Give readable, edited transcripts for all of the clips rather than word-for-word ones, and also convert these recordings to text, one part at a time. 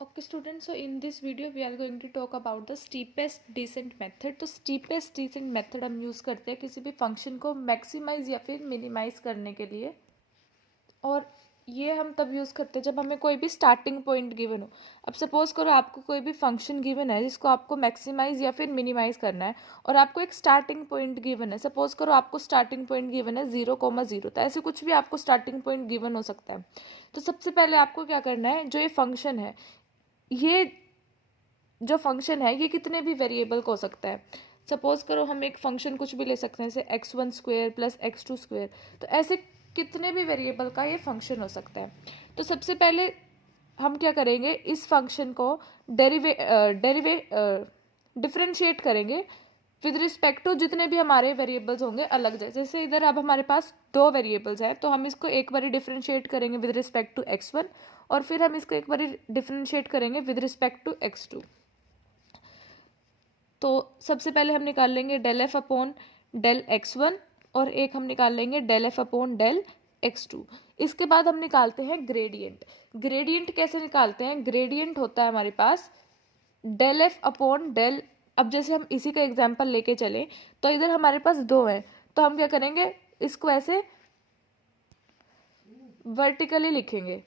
Okay students, so in this video we are going to talk about the steepest descent method. तो steepest descent method हम use करते हैं किसी भी function को मैक्सिमाइज या फिर मिनिमाइज करने के लिए, और ये हम तब यूज़ करते हैं जब हमें कोई भी स्टार्टिंग पॉइंट गिवन हो. अब सपोज करो आपको कोई भी फंक्शन गिवन है जिसको आपको मैक्सिमाइज या फिर मिनिमाइज करना है, और आपको एक स्टार्टिंग पॉइंट गिवन है. सपोज करो आपको स्टार्टिंग पॉइंट गिवन है 0,0, तो ऐसे कुछ भी आपको स्टार्टिंग पॉइंट गिवन हो सकता है. तो सबसे पहले आपको क्या करना है, जो ये फंक्शन है, ये जो फंक्शन है ये कितने भी वेरिएबल को हो सकता है. सपोज करो हम एक फंक्शन कुछ भी ले सकते हैं, जैसे x1² + x2². तो ऐसे कितने भी वेरिएबल का ये फंक्शन हो सकता है. तो सबसे पहले हम क्या करेंगे, इस फंक्शन को डिफरेंशिएट करेंगे विद रिस्पेक्ट टू जितने भी हमारे वेरिएबल्स होंगे अलग. जैसे इधर अब हमारे पास 2 वेरिएबल्स हैं, तो हम इसको एक बार डिफरेंशिएट करेंगे विद रिस्पेक्ट टू x1, और फिर हम इसको एक बार डिफरेंशिएट करेंगे विद रिस्पेक्ट टू x2. तो सबसे पहले हम निकाल लेंगे ∂f/del(x1) और एक हम निकाल लेंगे ∂f/del(x2). इसके बाद हम निकालते हैं ग्रेडियंट. ग्रेडियंट कैसे निकालते हैं, ग्रेडियंट होता है हमारे पास ∂f/del. अब जैसे हम इसी का एग्जांपल लेके चले, तो इधर हमारे पास 2 हैं, तो हम क्या करेंगे, इसको ऐसे वर्टिकली लिखेंगे.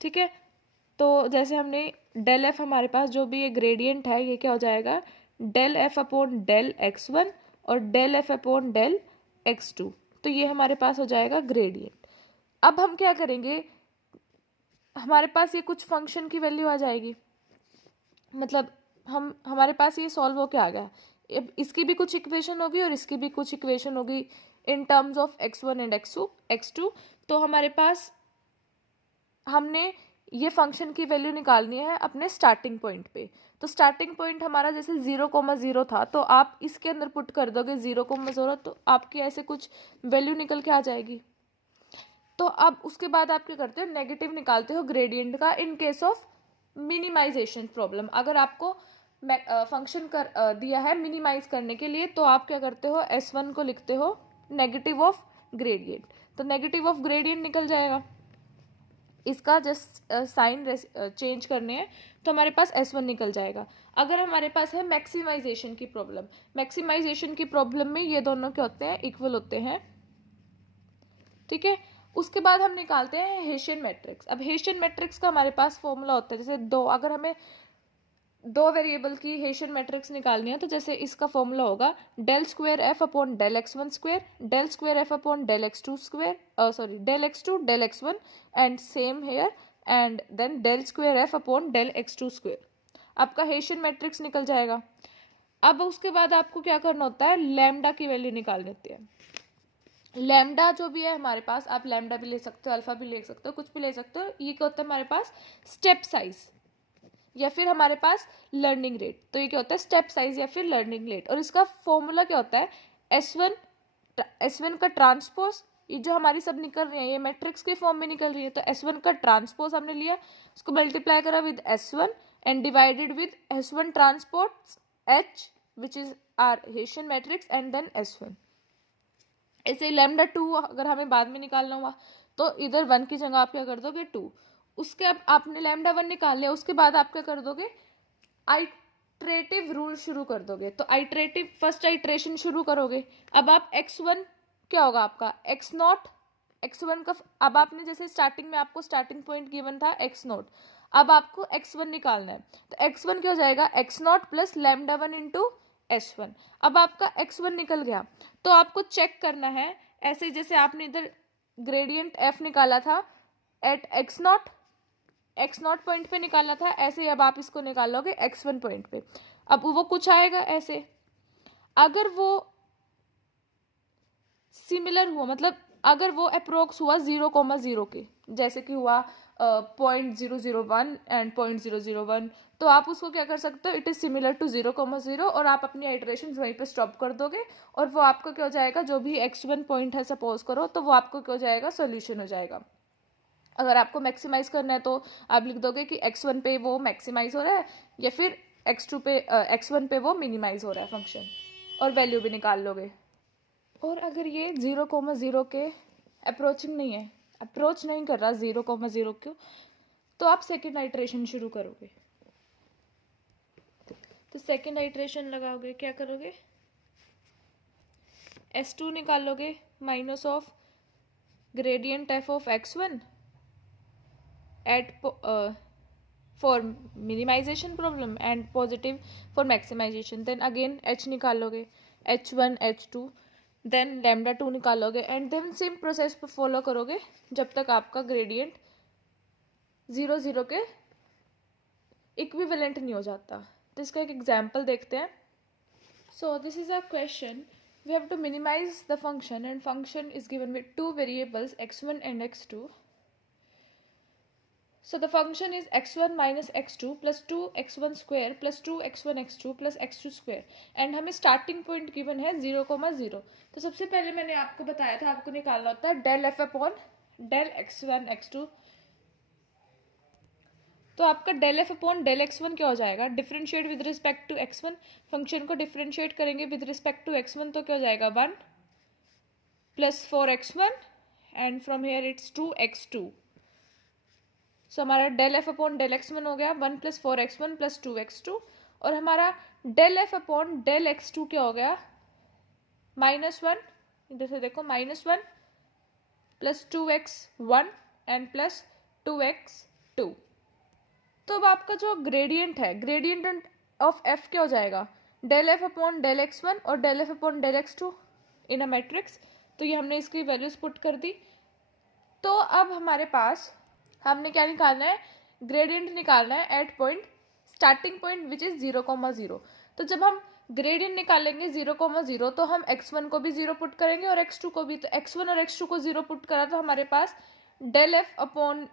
ठीक है, तो जैसे हमने ∂f हमारे पास जो भी ये ग्रेडियंट है, ये क्या हो जाएगा ∂f/del(x1) और ∂f/del(x2). तो ये हमारे पास हो जाएगा ग्रेडियंट. अब हम क्या करेंगे, हमारे पास ये कुछ फंक्शन की वैल्यू आ जाएगी, मतलब हमारे पास ये सॉल्व होके आ गया. इसकी भी कुछ इक्वेशन होगी और इसकी भी कुछ इक्वेशन होगी in terms of x1 and x2. तो हमारे पास हमने ये फंक्शन की वैल्यू निकालनी है अपने स्टार्टिंग पॉइंट पे. तो स्टार्टिंग पॉइंट हमारा जैसे 0,0 था, तो आप इसके अंदर पुट कर दोगे 0,0, तो आपकी ऐसे कुछ वैल्यू निकल के आ जाएगी. तो अब उसके बाद आप क्या करते हो, नेगेटिव निकालते हो ग्रेडियंट का in case of minimization problem. अगर आपको फंक्शन दिया है मिनिमाइज करने के लिए, तो आप क्या करते हो, S1 को लिखते हो नेगेटिव ऑफ ग्रेडियंट. तो नेगेटिव ऑफ ग्रेडियंट निकल जाएगा, इसका जस्ट साइन चेंज करने हैं, तो हमारे पास S1 निकल जाएगा. अगर हमारे पास है मैक्सिमाइजेशन की प्रॉब्लम, मैक्सिमाइजेशन की प्रॉब्लम में ये दोनों क्या होते हैं, इक्वल होते हैं. ठीक है, उसके बाद हम निकालते हैं हेशियन मैट्रिक्स. अब हेशियन मैट्रिक्स का हमारे पास फॉर्मूला होता है, जैसे अगर हमें 2 वेरिएबल की हेशियन मैट्रिक्स निकालनी है, तो जैसे इसका फॉर्मूला होगा ∂2f/del(x1²), ∂2f/del(x2²), del(x2)del(x1), and same here, and then ∂2f/del(x2²). आपका हेशियन मैट्रिक्स निकल जाएगा. अब उसके बाद आपको क्या करना होता है, लैम्डा की वैल्यू निकालनी होती है. लैम्डा जो भी है हमारे पास, आप लैम्डा भी ले सकते हो, अल्फा भी ले सकते हो, कुछ भी ले सकते हो. ये क्या होता है हमारे पास, स्टेप साइज या फिर हमारे पास लर्निंग रेट. तो ये क्या होता है, स्टेप साइज या फिर लर्निंग रेट. और इसका फॉर्मूला क्या होता है, S1 का ट्रांसपोज. ये जो हमारी सब निकल रही है ये मैट्रिक्स के फॉर्म में निकल रही है, तो S1 का ट्रांसपोज हमने लिया, उसको मल्टीप्लाई करा with S1 and divided with S1 transpose H which is our Hessian matrix, and then S1. ऐसे λ2 अगर हमें बाद में निकालना हुआ, तो इधर 1 की जगह आप क्या कर दोगे 2. उसके अब आपने λ1 निकाल लिया, उसके बाद आप क्या कर दोगे, आइट्रेटिव रूल शुरू कर दोगे. तो फर्स्ट आइट्रेशन शुरू करोगे. अब आप x1 क्या होगा आपका x0, x1 का. अब आपने जैसे स्टार्टिंग में आपको स्टार्टिंग पॉइंट गिवन था x0, अब आपको x1 निकालना है, तो x1 क्या हो जाएगा x0 + λ1 इंटू S1. अब आपका x1 निकल गया, तो आपको चेक करना है, ऐसे जैसे आपने इधर ग्रेडियंट f निकाला था एट x0 पॉइंट पे निकाला था, ऐसे ही अब आप इसको निकाल लोगे x1 पॉइंट पे. अब वो कुछ आएगा ऐसे. अगर वो सिमिलर हुआ, मतलब अगर वो अप्रोक्स हुआ 0,0 के, जैसे कि हुआ 0.001 एंड 0.001, तो आप उसको क्या कर सकते हो, इट इज़ सिमिलर टू 0,0, और आप अपनी आइट्रेशन वहीं पे स्टॉप कर दोगे, और वो आपका क्या हो जाएगा, जो भी x1 पॉइंट है सपोज करो, तो वो आपको क्या हो जाएगा, सोल्यूशन हो जाएगा. अगर आपको मैक्सिमाइज करना है, तो आप लिख दोगे कि x1 पे वो मैक्सिमाइज हो रहा है, या फिर x1 पे वो मिनिमाइज हो रहा है फंक्शन, और वैल्यू भी निकाल लोगे. और अगर ये 0,0 के अप्रोच नहीं कर रहा 0,0 क्यों, तो आप सेकेंड आइट्रेशन शुरू करोगे। तो सेकेंड आइट्रेशन लगाओगे, क्या करोगे, S2 निकालोगे minus of gradient f of x1 at for minimization problem and positive for maximization. Then again h निकालोगे, h1 h2, देन लैम्डा 2 निकालोगे एंड देन सेम प्रोसेस पर फॉलो करोगे जब तक आपका ग्रेडियंट 0 0 के इक्विवेलेंट नहीं हो जाता। तो इसका एक एग्जाम्पल देखते हैं। So this is a question, we have to minimize the function and function is given with two variables x1 and x2. So the function is x1 minus x2 plus 2x1 square plus 2x1 x2 plus x2 square and हमें starting point given है 0,0। तो सबसे पहले मैंने आपको बताया था आपको निकालना होता है del f upon del x1 x2। तो आपका del f upon del x1 क्या हो जाएगा, differentiate with respect to x1, function को डिफ्रेंशिएट करेंगे विद रिस्पेक्ट टू x1 तो क्या हो जाएगा 1 plus 4x1 and from here it's 2x2। So हमारा del f upon del x1 हो गया 1 प्लस 4x1 प्लस 2x2 और हमारा del f upon del x2 क्या हो गया -1, इधर से देखो -1 plus 2x1 and plus 2x2। तो अब आपका जो ग्रेडियंट है, ग्रेडियंट ऑफ f क्या हो जाएगा, del f upon del x1 और del f upon del x2 in a matrix. तो ये हमने इसकी वैल्यूज पुट कर दी। तो अब हमारे पास हमने क्या निकालना है, ग्रेडियंट निकालना है at point starting point which is 0,0। तो जब हम ग्रेडियंट निकालेंगे 0,0 तो हम x1 को भी 0 पुट करेंगे और x2 को भी। तो x1 और x2 को 0 पुट करा तो हमारे पास del f upon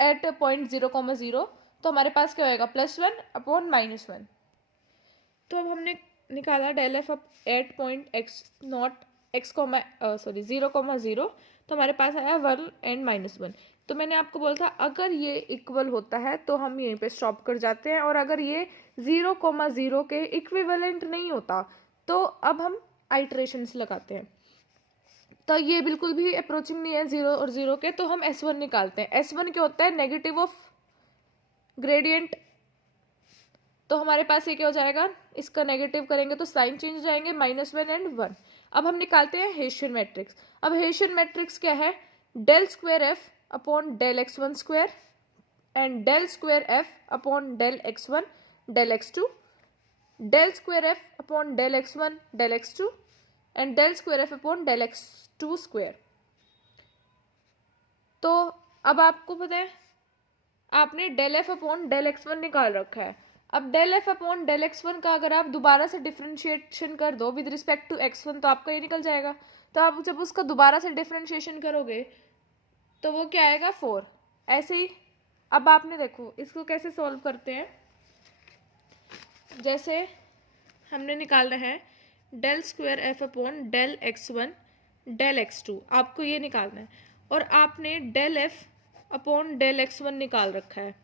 at point 0,0 तो हमारे पास क्या होएगा +1 अपॉन -1। तो अब हमने निकाला del f at point x0,0 तो हमारे पास आया 1 एंड -1। तो मैंने आपको बोला था अगर ये इक्वल होता है तो हम यहीं पे स्टॉप कर जाते हैं और अगर ये 0,0 के इक्विवेलेंट नहीं होता तो अब हम आइट्रेशंस लगाते हैं। तो ये बिल्कुल भी अप्रोचिंग नहीं है 0 और 0 के, तो हम S1 निकालते हैं। S1 क्या होता है, नेगेटिव ऑफ ग्रेडियंट। तो हमारे पास ये क्या हो जाएगा, इसका नेगेटिव करेंगे तो साइन चेंज हो जाएंगे -1 एंड 1। अब हम निकालते हैं हेशियन मैट्रिक्स। अब हेशियन मैट्रिक्स क्या है, del square f upon del x1 square and del square f upon del x1 del x2, del square f upon del x1 del x2 and del square f upon del x2 square. तो अब आपको पता है आपने del f upon del x1 निकाल रखा है। अब del f upon del x1 का अगर आप दोबारा से डिफ्रेंशिएशन कर दो विद रिस्पेक्ट टू x1 तो आपका ये निकल जाएगा। तो आप जब उसका दोबारा से डिफ्रेंशिएशन करोगे तो वो क्या आएगा 4। ऐसे ही अब आपने देखो इसको कैसे सॉल्व करते हैं। जैसे हमने निकालना है del square f upon del x1 del x2, आपको ये निकालना है और आपने del f upon del x1 निकाल रखा है,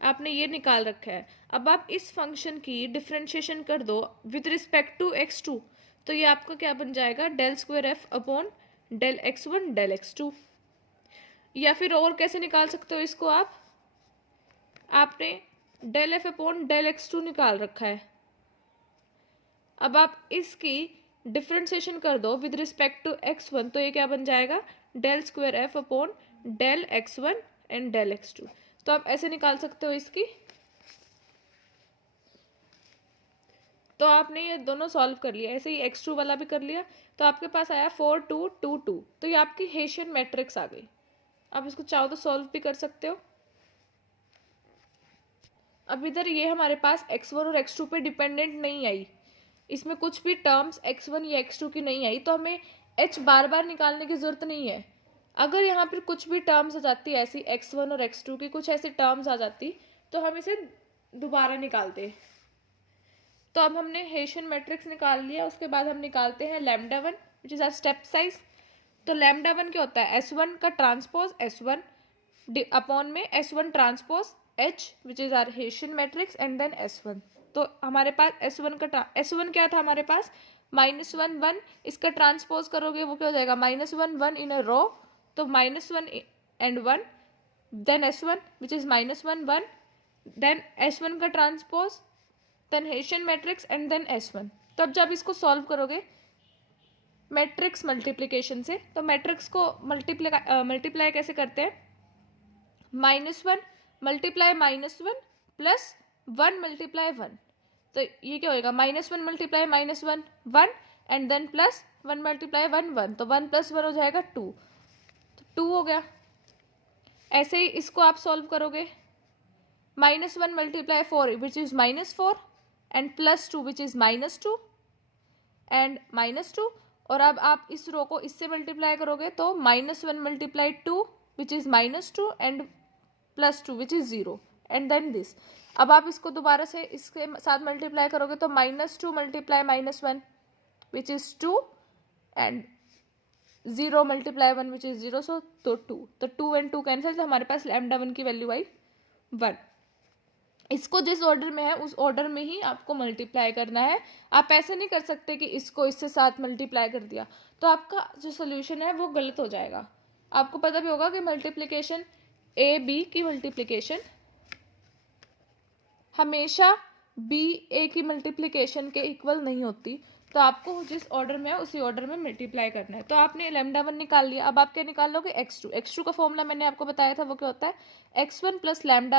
आपने ये निकाल रखा है। अब आप इस फंक्शन की डिफ्रेंशिएशन कर दो विद रिस्पेक्ट टू x2 तो ये आपका क्या बन जाएगा del square f upon del x1 del x2। या फिर और कैसे निकाल सकते हो इसको आपने del f upon del x2 निकाल रखा है। अब आप इसकी डिफ्रेंशिएशन कर दो विद रिस्पेक्ट टू x1 तो ये क्या बन जाएगा del square f upon del x1 and del x2। तो आप ऐसे निकाल सकते हो इसकी। तो आपने ये दोनों सॉल्व कर लिया, ऐसे ही x2 वाला भी कर लिया तो आपके पास आया 4 2 2 2। तो ये आपकी हेशियन मैट्रिक्स आ गई। आप इसको चाहो तो सॉल्व भी कर सकते हो। अब इधर ये हमारे पास x1 और x2 पे डिपेंडेंट नहीं आई, इसमें कुछ भी टर्म्स x1 या x2 की नहीं आई तो हमें h बार बार निकालने की ज़रूरत नहीं है। अगर यहाँ पर कुछ भी टर्म्स आ जाती ऐसी x1 और x2 की कुछ ऐसी टर्म्स आ जाती तो हम इसे दोबारा निकालते। तो अब हमने हेशियन मैट्रिक्स निकाल लिया, उसके बाद हम निकालते हैं lambda 1 which is our step size. तो लैम्डा 1 क्या होता है, S1 का ट्रांसपोज S1 अपॉन में S1 transpose H which is our Hessian matrix and then S1। तो हमारे पास S1 क्या था हमारे पास -1 1, इसका ट्रांसपोज करोगे वो क्या हो जाएगा -1 1 इन अ रो। तो -1 and 1 then S1 which is -1 1, then S1 का transpose, then Hessian matrix and then S1। तो अब जब इसको सॉल्व करोगे मैट्रिक्स मल्टीप्लिकेशन से, तो मैट्रिक्स को मल्टीप्लाई कैसे करते हैं, -1 मल्टीप्लाई -1 प्लस 1 मल्टीप्लाई 1। तो ये क्या होएगा, -1 multiply -1 1 and then plus 1 multiply 1 1, तो 1 + 1 हो जाएगा 2, तो 2 हो गया। ऐसे ही इसको आप सॉल्व करोगे, -1 multiply 4 which is -4 and +2 which is -2 and -2, और अब आप इस रो को इससे मल्टीप्लाई करोगे तो -1 मल्टीप्लाई 2 which is -2 and +2 which is 0 and then this. अब आप इसको दोबारा से इसके साथ मल्टीप्लाई करोगे तो -2 multiply -1 which is 2 and 0 multiply 1 which is 0, सो तो 2, तो 2 एंड 2 कैंसिल, तो हमारे पास λ1 की वैल्यू आई 1। इसको जिस ऑर्डर में है उस ऑर्डर में ही आपको मल्टीप्लाई करना है। आप ऐसे नहीं कर सकते कि इसको इससे साथ मल्टीप्लाई कर दिया, तो आपका जो सोल्यूशन है वो गलत हो जाएगा। आपको पता भी होगा कि मल्टीप्लिकेशन ए बी की मल्टीप्लिकेशन हमेशा बी ए की मल्टीप्लिकेशन के इक्वल नहीं होती, तो आपको जिस ऑर्डर में है उसी ऑर्डर में मल्टीप्लाई करना है। तो आपने λ1 निकाल लिया, अब आप क्या निकाल लोगे, x2। x2 का फॉर्मूला मैंने आपको बताया था, वो क्या होता है, x1 + λ1 ×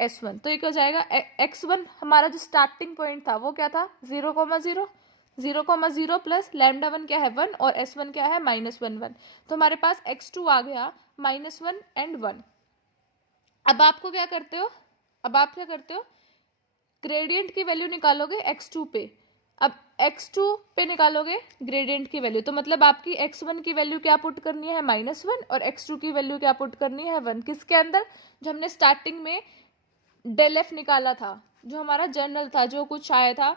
S1। तो ये क्या हो जाएगा, x1 हमारा जो स्टार्टिंग पॉइंट था वो क्या था, 0, 0 0, प्लस λ1 क्या है 1 और S1 क्या है -1 1, तो हमारे पास x2 आ गया -1 एंड 1। अब आप क्या करते हो, ग्रेडियंट की वैल्यू निकालोगे x2 पे। अब x2 पे निकालोगे ग्रेडियंट की वैल्यू, तो मतलब आपकी x1 की वैल्यू क्या पुट करनी है, -1, और x2 की वैल्यू क्या पुट करनी है 1। किसके अंदर, जो हमने स्टार्टिंग में ∂f निकाला था, जो हमारा जर्नल था, जो कुछ आया था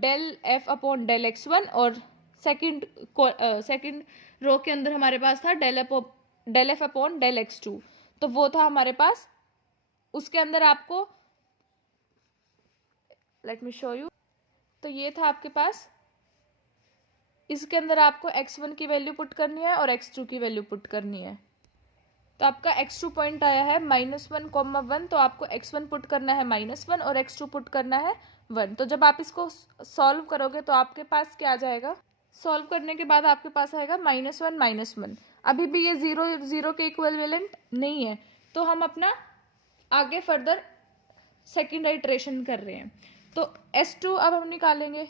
∂f/∂x1, और सेकंड रो के अंदर हमारे पास था ∂f/∂x2, तो वो था हमारे पास। उसके अंदर आपको लेट मी शो यू, तो ये था आपके पास, इसके अंदर आपको x1 की वैल्यू पुट करनी है और x2 की वैल्यू पुट करनी है। तो आपका x2 पॉइंट आया है -1, 1, तो आपको x1 पुट करना है -1 और x2 पुट करना है 1। तो जब आप इसको सॉल्व करोगे तो आपके पास क्या आ जाएगा, सॉल्व करने के बाद आपके पास आएगा -1 -1। अभी भी ये 0 0 के इक्विवेलेंट नहीं है, तो हम अपना आगे फर्दर सेकेंड आइट्रेशन कर रहे हैं। तो S2 अब हम निकालेंगे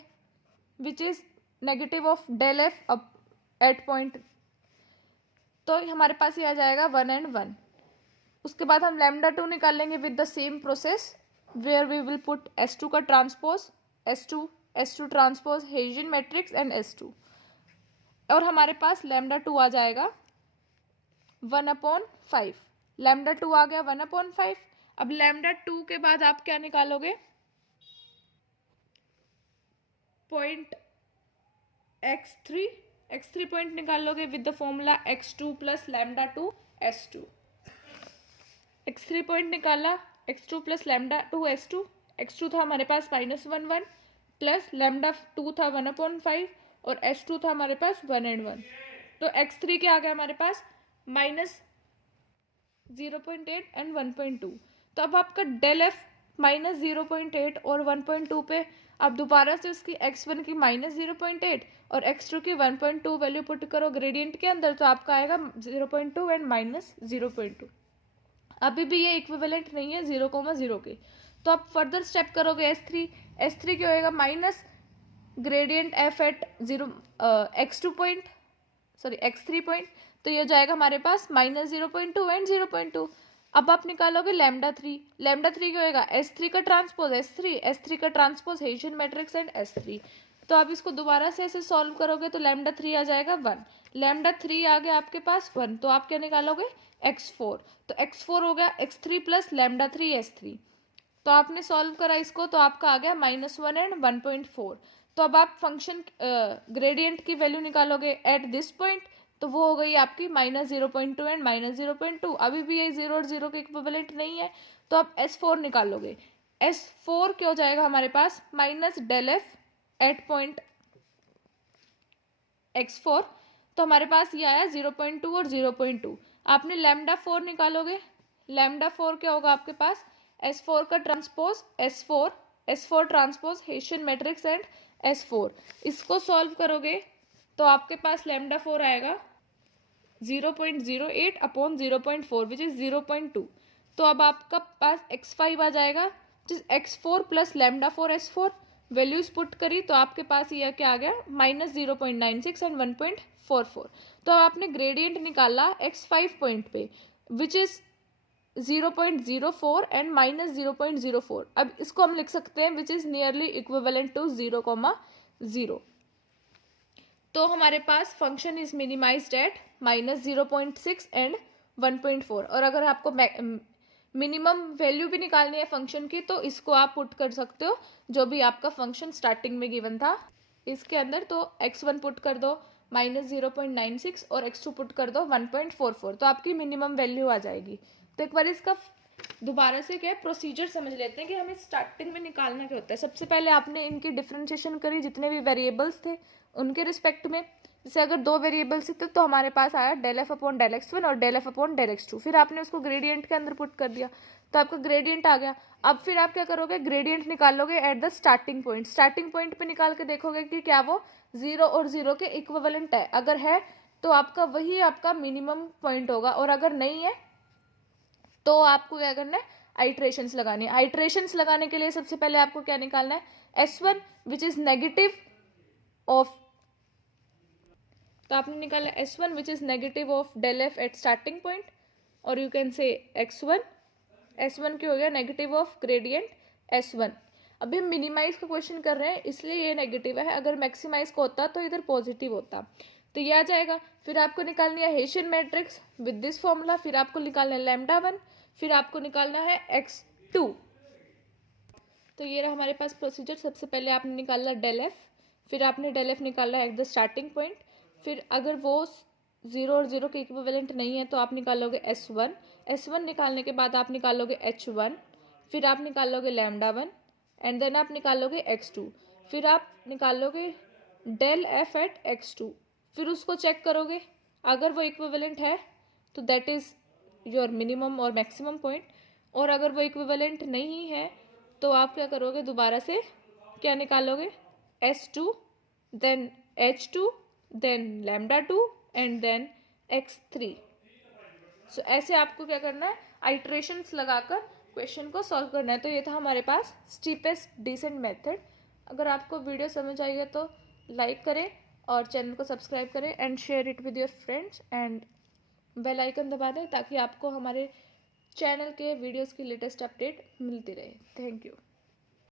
which is negative of ∂f at point, तो हमारे पास ये आ जाएगा 1 एंड 1। उसके बाद हम λ2 निकालेंगे with the same process, where we will put S2 का transpose, S2 transpose Hessian matrix and S2, और हमारे पास λ2 आ जाएगा 1/5। λ2 आ गया 1/5। अब λ2 के बाद आप क्या निकालोगे, पॉइंट x3 पॉइंट निकालोगे with the formula x2 + λ2 S2। x3 point निकाला, x2 + λ2 S2। x2 था हमारे पास -1 1 प्लस λ2 था 1/5 और S2 था हमारे पास 1 एंड 1। तो x3 क्या आ गया हमारे पास, -0.8 एंड 1.2। तो अब आपका ∂f -0.8 और 1.2 पे आप दोबारा से उसकी x1 की -0.8 और x2 की 1.2 वैल्यू पुट करो ग्रेडियंट के अंदर, तो आपका आएगा 0.2 एंड -0.2। अभी भी ये इक्विवेलेंट नहीं है 0, के, तो आप फर्दर स्टेप करोगे S3 क्या होएगा, minus gradient f at x3 point, तो ये हो जाएगा हमारे पास -0.2 एंड 0.2। अब आप निकालोगे λ3 क्या होएगा, S3 का ट्रांसपोज S3 का transpose Hessian matrix and S3। तो आप इसको दोबारा से ऐसे सॉल्व करोगे तो λ3 आ जाएगा 1, λ3 आ गया आपके पास 1, तो आप क्या निकालोगे x4, तो x4 हो गया x3 + λ3 S3। तो आपने सॉल्व करा इसको, तो आपका आ गया -1 एंड 1.4। तो अब आप फंक्शन ग्रेडियंट की वैल्यू निकालोगे एट दिस पॉइंट, तो वो हो गई आपकी -0.2 एंड -0.2। अभी भी ये 0 और 0 के इक्विवेलेंट नहीं है, तो आप S4 निकालोगे। S4 क्या हो जाएगा हमारे पास, -∂f एट पॉइंट x4, तो हमारे पास ये आया 0.2 और 0.2। आपने λ4 निकालोगे लैम्डा 4 क्या होगा आपके पास, S4 का transpose S4 transpose Hessian matrix and S4। इसको सॉल्व करोगे तो आपके पास लैम्डा 4 आएगा 0.08 अपॉन 0.4 विच इज 0.2। तो अब आपका पास x5 आ जाएगा जिस x4 plus lambda 4 S4 values put करी तो आपके पास ये क्या आ गया -0.96 एंड 1.44। तो अब आपने ग्रेडियंट निकाला x5 पॉइंट पे विच इज 0.04 एंड -0.04। अब इसको हम लिख सकते हैं which is nearly equivalent to 0,0। तो हमारे पास function is minimized at -0.6 and 1.4। और अगर आपको मिनिमम वैल्यू भी निकालनी है फंक्शन की तो इसको आप पुट कर सकते हो जो भी आपका फंक्शन स्टार्टिंग में गिवन था इसके अंदर। तो x1 पुट कर दो -0.96 और x2 पुट कर दो 1.44, तो आपकी मिनिमम वैल्यू आ जाएगी। तो एक बार इसका दोबारा से क्या प्रोसीजर समझ लेते हैं कि हमें स्टार्टिंग में निकालना क्या होता है। सबसे पहले आपने इनकी डिफ्रेंशिएशन करी जितने भी वेरिएबल्स थे उनके रिस्पेक्ट में। जैसे अगर 2 वेरिएबल्स थे तो हमारे पास आया ∂f/∂x1 और ∂f/∂x2। फिर आपने उसको ग्रेडियंट के अंदर पुट कर दिया तो आपका ग्रेडियंट आ गया। अब फिर आप क्या करोगे, ग्रेडियंट निकालोगे at the starting point. Starting point पे निकाल के देखोगे कि क्या वो 0 और 0 के इक्विवेलेंट है। अगर है तो आपका वही आपका मिनिमम पॉइंट होगा, और अगर नहीं है तो आपको क्या करना है, आइट्रेशंस लगानी है। आइट्रेशंस लगाने के लिए सबसे पहले आपको क्या निकालना है, S1 which is negative of, तो आपने निकाला S1 which is negative of ∂f at starting point, और you can say x1, S1 क्या हो गया नेगेटिव ऑफ ग्रेडियंट S1। अभी हम मिनिमाइज का क्वेश्चन कर रहे हैं इसलिए ये नेगेटिव है, अगर मैक्सिमाइज का होता तो इधर पॉजिटिव होता। तो ये आ जाएगा। फिर आपको निकालनी है हेशियन मैट्रिक्स विद दिस फॉर्मूला, फिर आपको निकालना है λ1, फिर आपको निकालना है x2। तो ये रहा हमारे पास प्रोसीजर। सबसे पहले आपने निकाला ∂f, फिर आपने ∂f निकाला है एट द स्टार्टिंग पॉइंट। फिर अगर वो 0 और 0 के इक्विवेलेंट नहीं है तो आप निकालोगे S1 निकालने के बाद आप निकालोगे H1, फिर आप निकालोगे λ1 एंड देन आप निकालोगे x2, फिर आप निकालोगे ∂f एट x2, फिर उसको चेक करोगे। अगर वो इक्विवेलेंट है तो दैट इज़ योर मिनिमम और मैक्सिमम पॉइंट, और अगर वो इक्विवेलेंट नहीं है तो आप क्या करोगे, दोबारा से क्या निकालोगे, S2 then H2 then λ2 and then x3। So ऐसे आपको क्या करना है, आइट्रेशंस लगाकर क्वेश्चन को सॉल्व करना है। तो ये था हमारे पास स्टीपेस्ट डिसेंट मेथड। अगर आपको वीडियो समझ आई है तो लाइक करें और चैनल को सब्सक्राइब करें and share it with your friends and bell icon दबा दें ताकि आपको हमारे चैनल के वीडियोस की लेटेस्ट अपडेट मिलती रहे। Thank you.